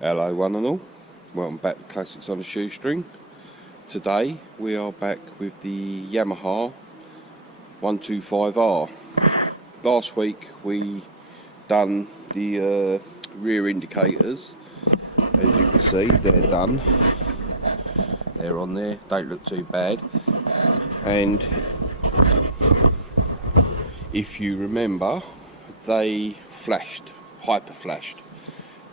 Hello one and all, welcome back to Classics on a Shoestring. Today we are back with the Yamaha YZF-R. Last week we done the rear indicators. As you can see, they're done. They're on there, don't look too bad. And if you remember, they flashed, hyper flashed.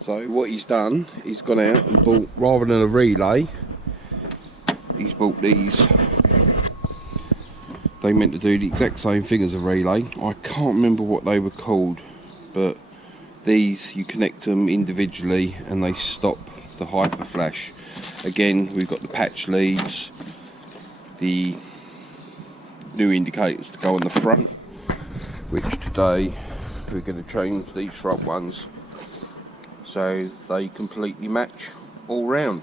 So what he's done, he's gone out and bought, rather than a relay, he's bought these. They meant to do the exact same thing as a relay. I can't remember what they were called, but these, you connect them individually and they stop the hyper flash. Again, we've got the patch leads, the new indicators to go on the front, which today we're going to change these front ones so they completely match all round.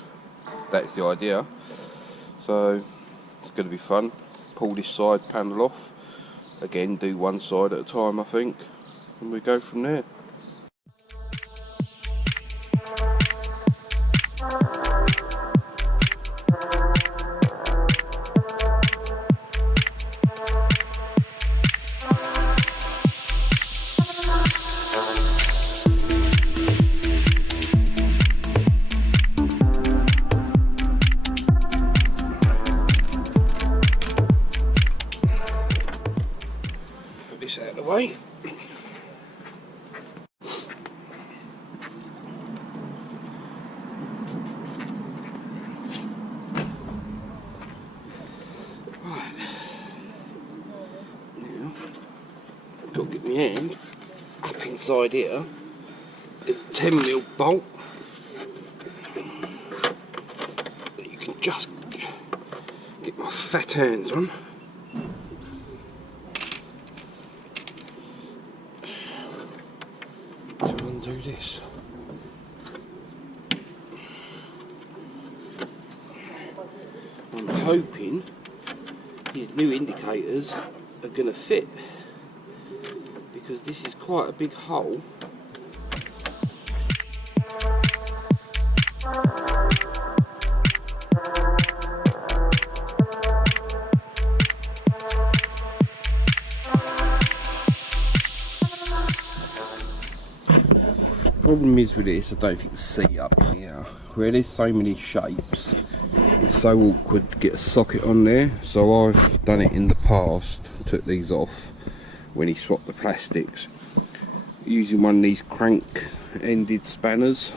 That's the idea. So it's going to be fun. Pull this side panel off. Again, do one side at a time, I think, and we go from there. This out of the way. Right. Now, I've got to get my hand up inside here. There's a 10mm bolt that you can just get my fat hands on. Do this. I'm hoping these new indicators are going to fit, because this is quite a big hole. Problem is with this, I don't think you can see up here, where there's so many shapes, it's so awkward to get a socket on there. So I've done it in the past, took these off when he swapped the plastics, using one of these crank ended spanners.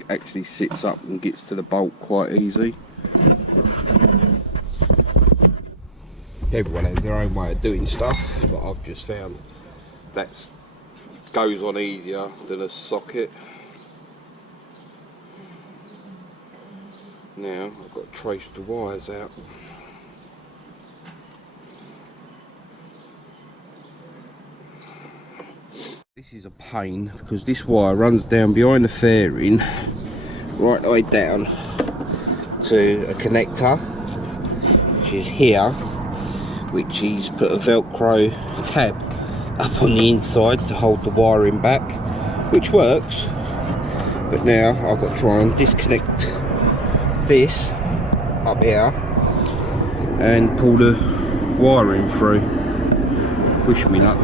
It actually sits up and gets to the bolt quite easy. Everyone has their own way of doing stuff, but I've just found that's goes on easier than a socket. Now I've got to trace the wires out. This is a pain, because this wire runs down behind the fairing right the way down to a connector, which is here, which he's put a Velcro tab up on the inside to hold the wiring back, which works. But now I've got to try and disconnect this up here and pull the wiring through. Wish me luck.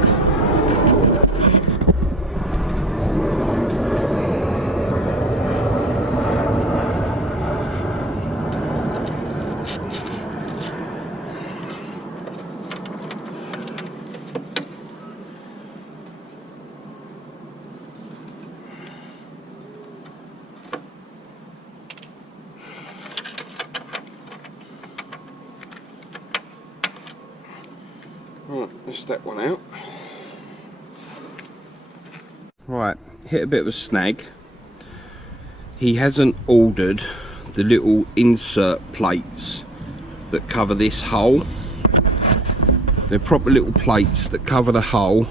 Right, that's that one out. Right, hit a bit of a snag. He hasn't ordered the little insert plates that cover this hole. They're proper little plates that cover the hole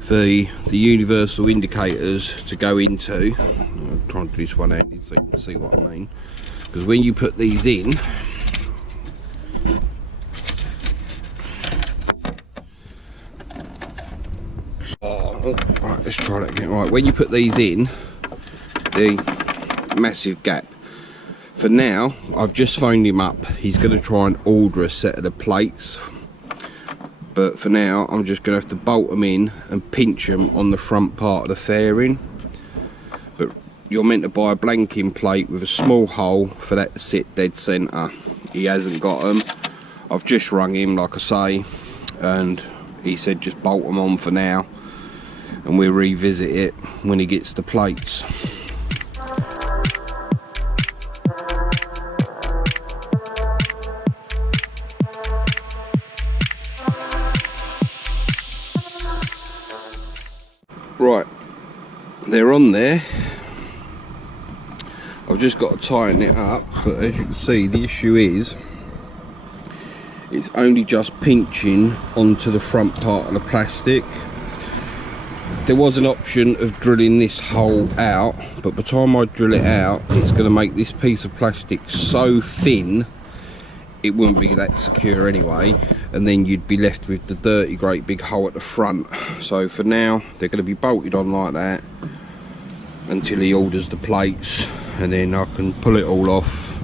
for the universal indicators to go into. I'll try and do this one handed so you can see what I mean. Because when you put these in, right, let's try that again. Right, when you put these in, the massive gap. For now, I've just phoned him up. He's going to try and order a set of the plates, but for now I'm just going to have to bolt them in and pinch them on the front part of the fairing. But you're meant to buy a blanking plate with a small hole for that to sit dead centre. He hasn't got them. I've just rung him, like I say, and he said just bolt them on for now and we'll revisit it when he gets the plates. Right, they're on there. I've just got to tighten it up, but as you can see, the issue is it's only just pinching onto the front part of the plastic. There was an option of drilling this hole out, but by the time I drill it out, it's going to make this piece of plastic so thin it wouldn't be that secure anyway, and then you'd be left with the dirty great big hole at the front. So for now they're going to be bolted on like that until he orders the plates, and then I can pull it all off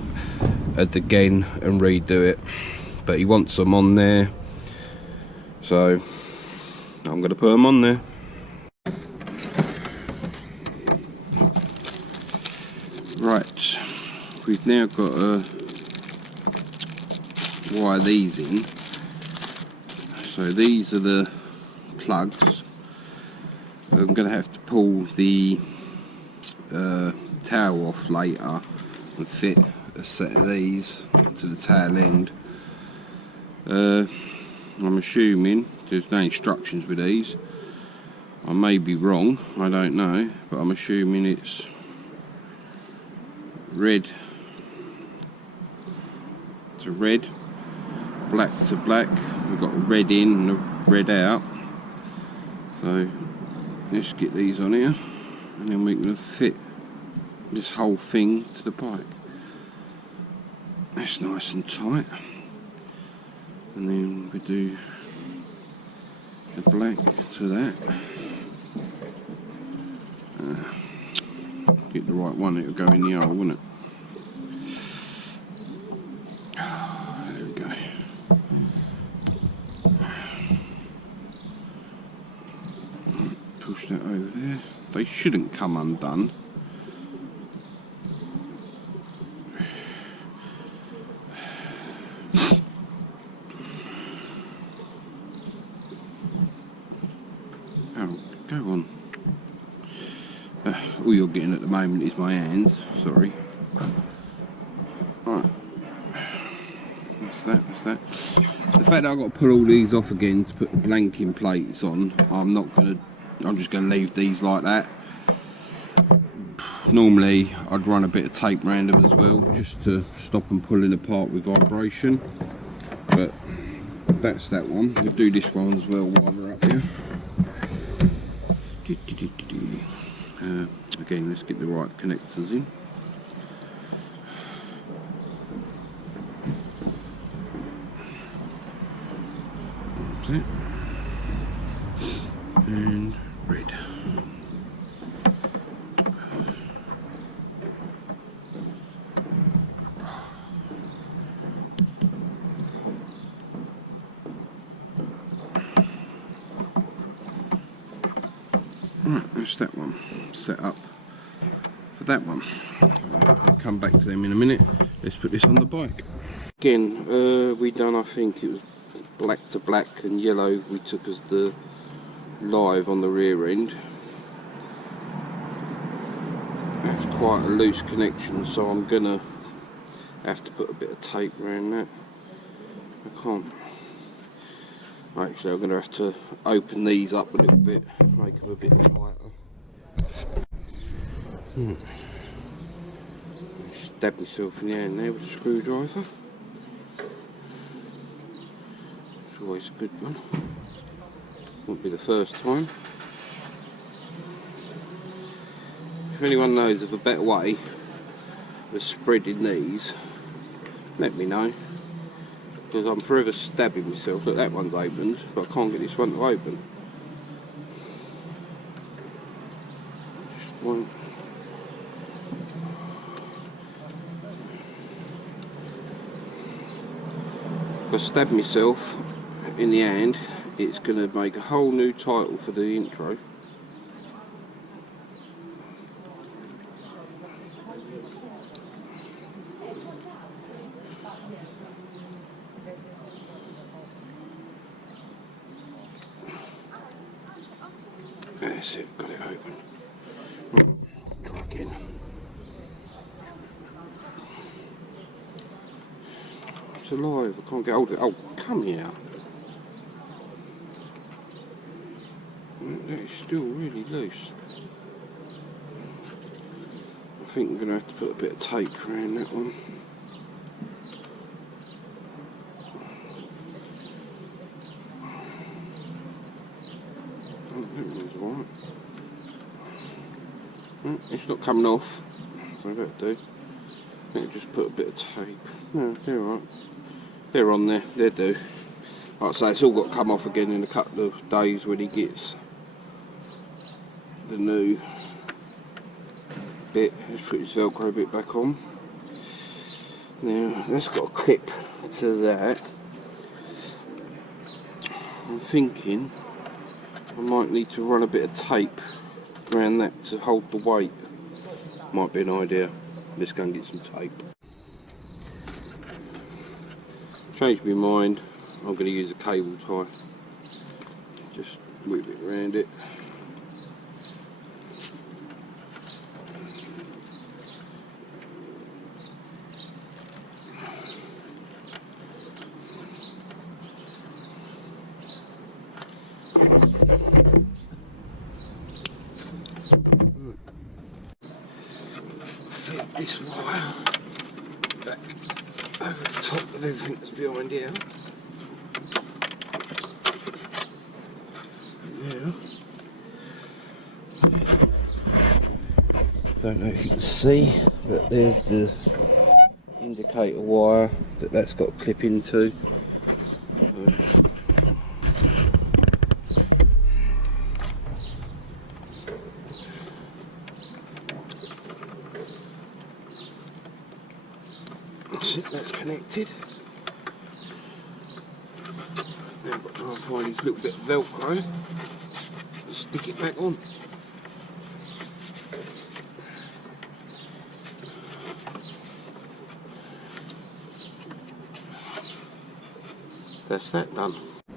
again and redo it. But he wants them on there, so I'm going to put them on there. Right, we've now got to wire these in. So these are the plugs. I'm going to have to pull the towel off later and fit a set of these to the tail end. I'm assuming there's no instructions with these. I may be wrong, I don't know, but I'm assuming it's red to red, black to black. We've got a red in and a red out. So let's get these on here, and then we can fit this whole thing to the bike. That's nice and tight. And then we do the black to that. Get the right one, it'll go in the hole, wouldn't it? There we go. Push that over there. They shouldn't come undone. Oh, go on. All you're getting at the moment is my hands, sorry. Right. That's that. The fact that I've got to pull all these off again to put the blanking plates on, I'm just going to leave these like that. Normally I'd run a bit of tape around them as well, just to stop them pulling apart with vibration. But that's that one. We'll do this one as well while we're up here. Again, let's get the right connectors in. That's it. And red. Right, that's that one set up for that one. I'll come back to them in a minute. Let's put this on the bike. Again, we done, I think it was black to black and yellow we took as the live on the rear end. That's quite a loose connection, so I'm gonna have to put a bit of tape around that. I can't. Actually, I'm going to have to open these up a little bit, make them a bit tighter. Stab myself in the hand there with a screwdriver. It's always a good one. Won't be the first time. If anyone knows of a better way of spreading these, let me know. Because I'm forever stabbing myself. Look, that one's opened, but I can't get this one to open. Just one. If I stab myself in the hand, it's going to make a whole new title for the intro. That's it, got it open. Right, try again. It's alive, I can't get hold of it. Oh, come here. It's still really loose. I think we're going to have to put a bit of tape around that one. Oh, that one's alright. It's not coming off, so I better do. I think just put a bit of tape. No, they're alright. They're on there, they do. Like I say, it's all got to come off again in a couple of days when he gets the new bit. Let's put his Velcro bit back on. Now, that's got a clip to that. I'm thinking I might need to run a bit of tape around that to hold the weight. Might be an idea. Let's go and get some tape. Changed my mind. I'm going to use a cable tie. Just whip it around it. Fit this wire back over the top of everything that's behind here. Yeah. Don't know if you can see, but there's the indicator wire that's got a clip into. That's connected. Now I've got to try and find this little bit of Velcro and stick it back on. That's that done.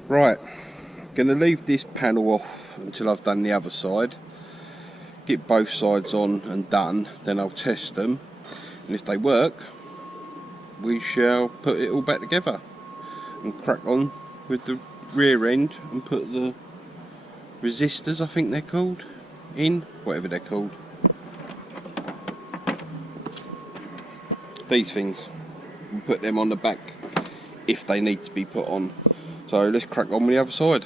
Right, going to leave this panel off until I've done the other side. Get both sides on and done, then I'll test them, and if they work, we shall put it all back together and crack on with the rear end and put the resistors, I think they're called, in, whatever they're called. These things, we'll put them on the back if they need to be put on. So let's crack on with the other side.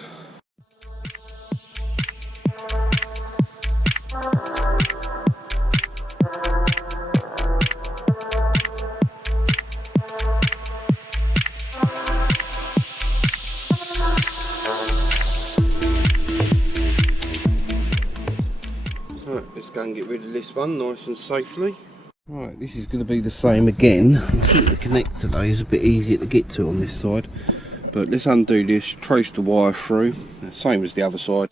Right, let's go and get rid of this one nice and safely. Right, this is going to be the same again. I think the connector though is a bit easier to get to on this side. But let's undo this, trace the wire through, same as the other side.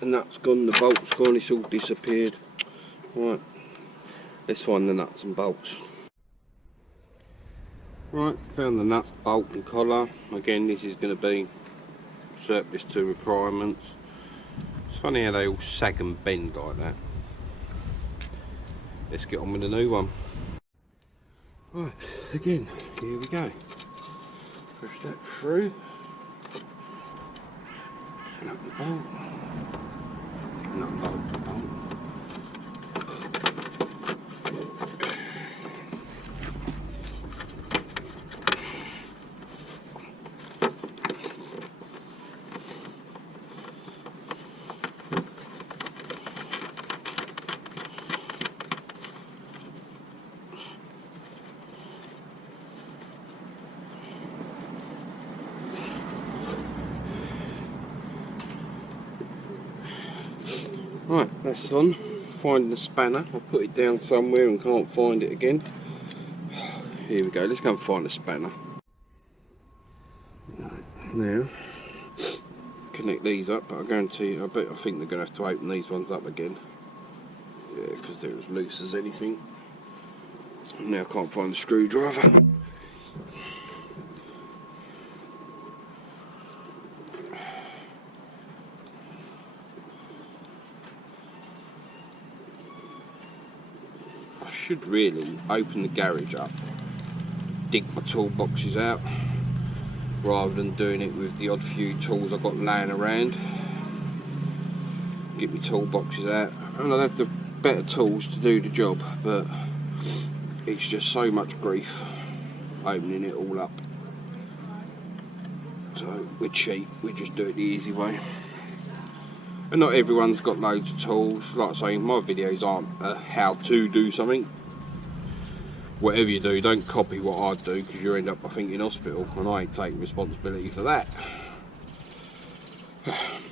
The nut's gone, the bolt's gone, it's all disappeared. Right, let's find the nuts and bolts. Right, found the nut, bolt and collar. Again, this is going to be surplus to requirements. It's funny how they all sag and bend like that. Let's get on with the new one. Right, again, here we go. Push that through. Nut and bolt. Nut and bolt and bolt. Right, that's on. Finding the spanner. I put it down somewhere and can't find it again. Here we go, let's go and find the spanner. Now, connect these up, but I guarantee you, I think they're going to have to open these ones up again. Yeah, because they're as loose as anything. Now I can't find the screwdriver. I should really open the garage up, dig my toolboxes out, rather than doing it with the odd few tools I've got laying around. Get my toolboxes out, and I'll have the better tools to do the job, but it's just so much grief opening it all up. So we're cheap, we just do it the easy way. And not everyone's got loads of tools. Like I say, my videos aren't how to do something. Whatever you do, don't copy what I do, because you end up, I think, in hospital, and I ain't taking responsibility for that.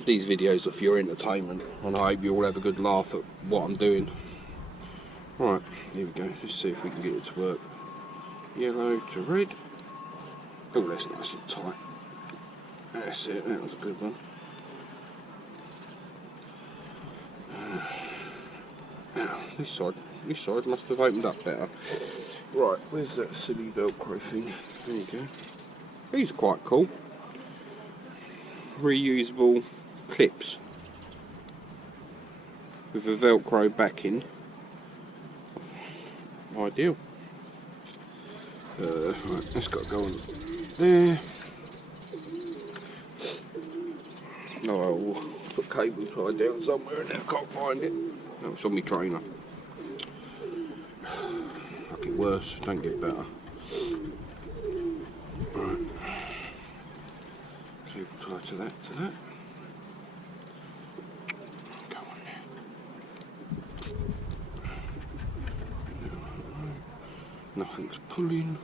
These videos are for your entertainment, and I hope you all have a good laugh at what I'm doing. Right, here we go. Let's see if we can get it to work. Yellow to red. Oh, that's nice and tight. That's it, that was a good one. Now, this side must have opened up better. Right, where's that silly Velcro thing? There you go. These are quite cool. Reusable clips with a Velcro backing. Ideal. Right, that's got to go on there. No, I'll put cable tied down somewhere and I can't find it. No, it's on my trainer. Fuck it worse, don't get better. Right. Cable tied to that, Go on there. Nothing's pulling.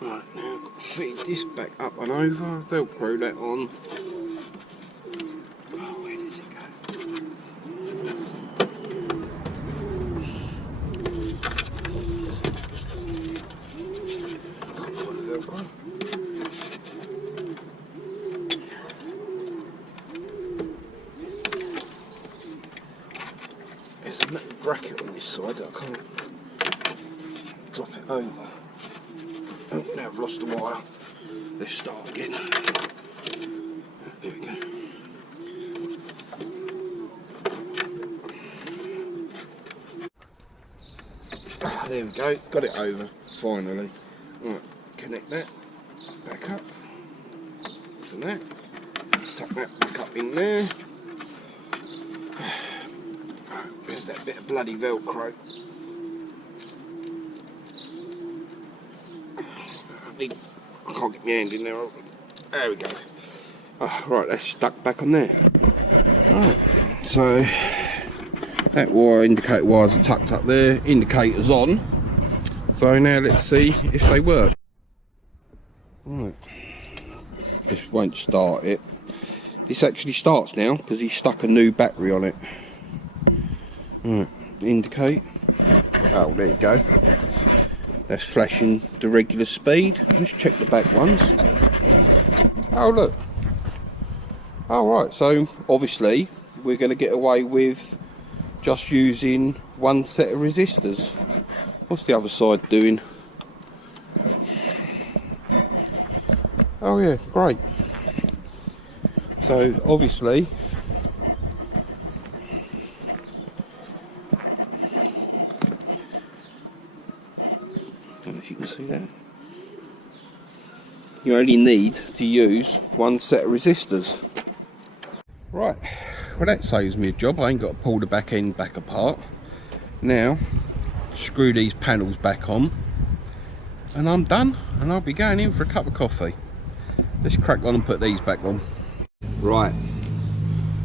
Right, now I've got to feed this back up and over, Velcro that on. Oh, where does it go? Can't find the Velcro. There's a little bracket on this side that I can't drop it over. Oh, now I've lost the wire. Let's start again. There we go. There we go, got it over, finally. Right, connect that back up. And that. Tuck that back up in there. There's that bit of bloody Velcro. I can't get my hand in there. There we go. Right, that's stuck back on there. Right, so that wire, indicator wires are tucked up there, indicator's on. So now let's see if they work. Right, this won't start it. This actually starts now because he stuck a new battery on it. Right, indicate. Oh, there you go. That's flashing the regular speed. Let's check the back ones. Oh, look. Oh, right, so obviously we're going to get away with just using one set of resistors. What's the other side doing? Oh yeah, great. So obviously don't know if you can see that. You only need to use one set of resistors. Right, well that saves me a job. I ain't got to pull the back end back apart. Now, screw these panels back on and I'm done, and I'll be going in for a cup of coffee. Let's crack on and put these back on. Right,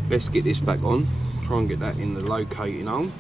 let's get this back on, try and get that in the locating hole.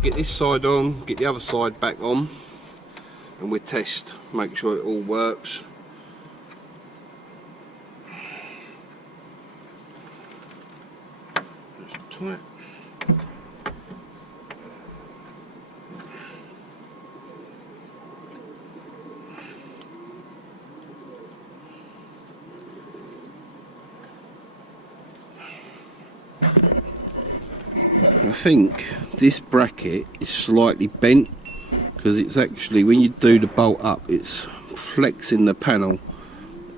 we get this side on, get the other side back on, and we'll test, make sure it all works. Just tight. I think this bracket is slightly bent because it's actually, when you do the bolt up, it's flexing the panel.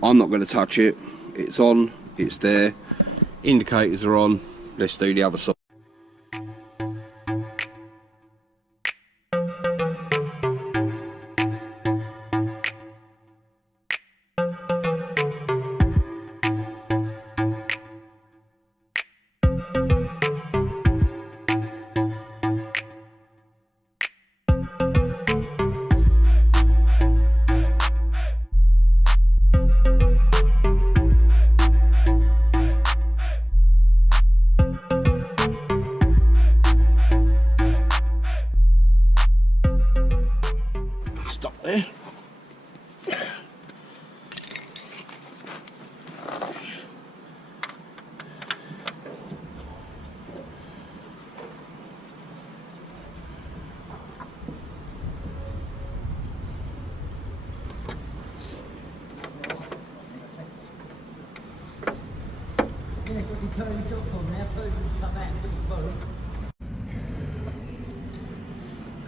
I'm not going to touch it. It's on, it's there, indicators are on. Let's do the other side. Stop there.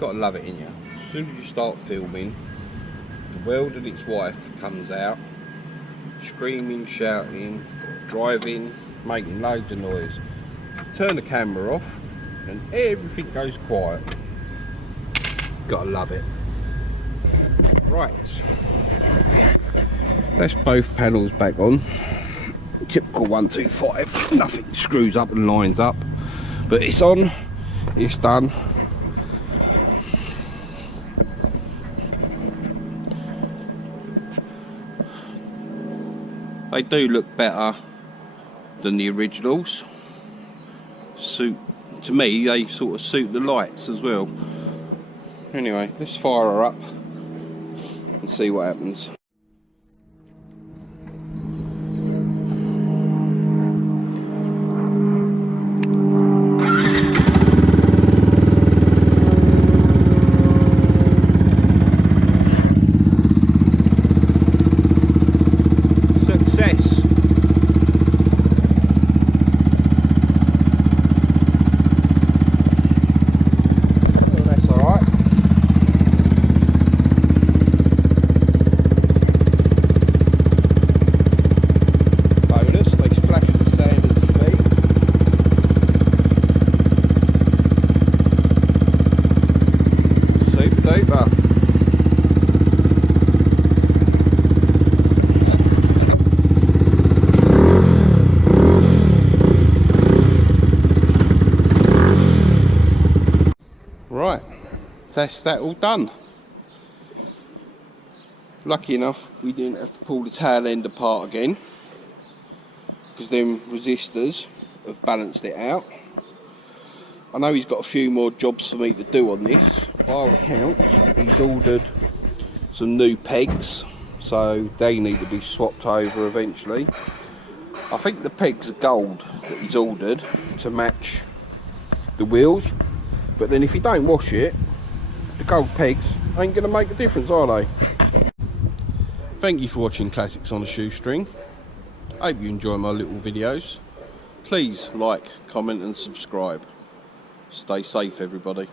Gotta love it in you. As soon as you start filming, the world and its wife comes out, screaming, shouting, driving, making loads of noise. Turn the camera off and everything goes quiet. Gotta love it. Right, that's both panels back on. Typical 125, nothing screws up and lines up, but it's on, it's done. They do look better than the originals. To me, they sort of suit the lights as well. Anyway, let's fire her up and see what happens. Right, that's that all done. Lucky enough we didn't have to pull the tail end apart again, because them resistors have balanced it out. I know he's got a few more jobs for me to do on this. By all accounts, he's ordered some new pegs, so they need to be swapped over eventually. I think the pegs are gold that he's ordered to match the wheels, but then if you don't wash it, the gold pegs ain't going to make a difference, are they? Thank you for watching Classics on a Shoestring. Hope you enjoy my little videos. Please like, comment and subscribe. Stay safe, everybody.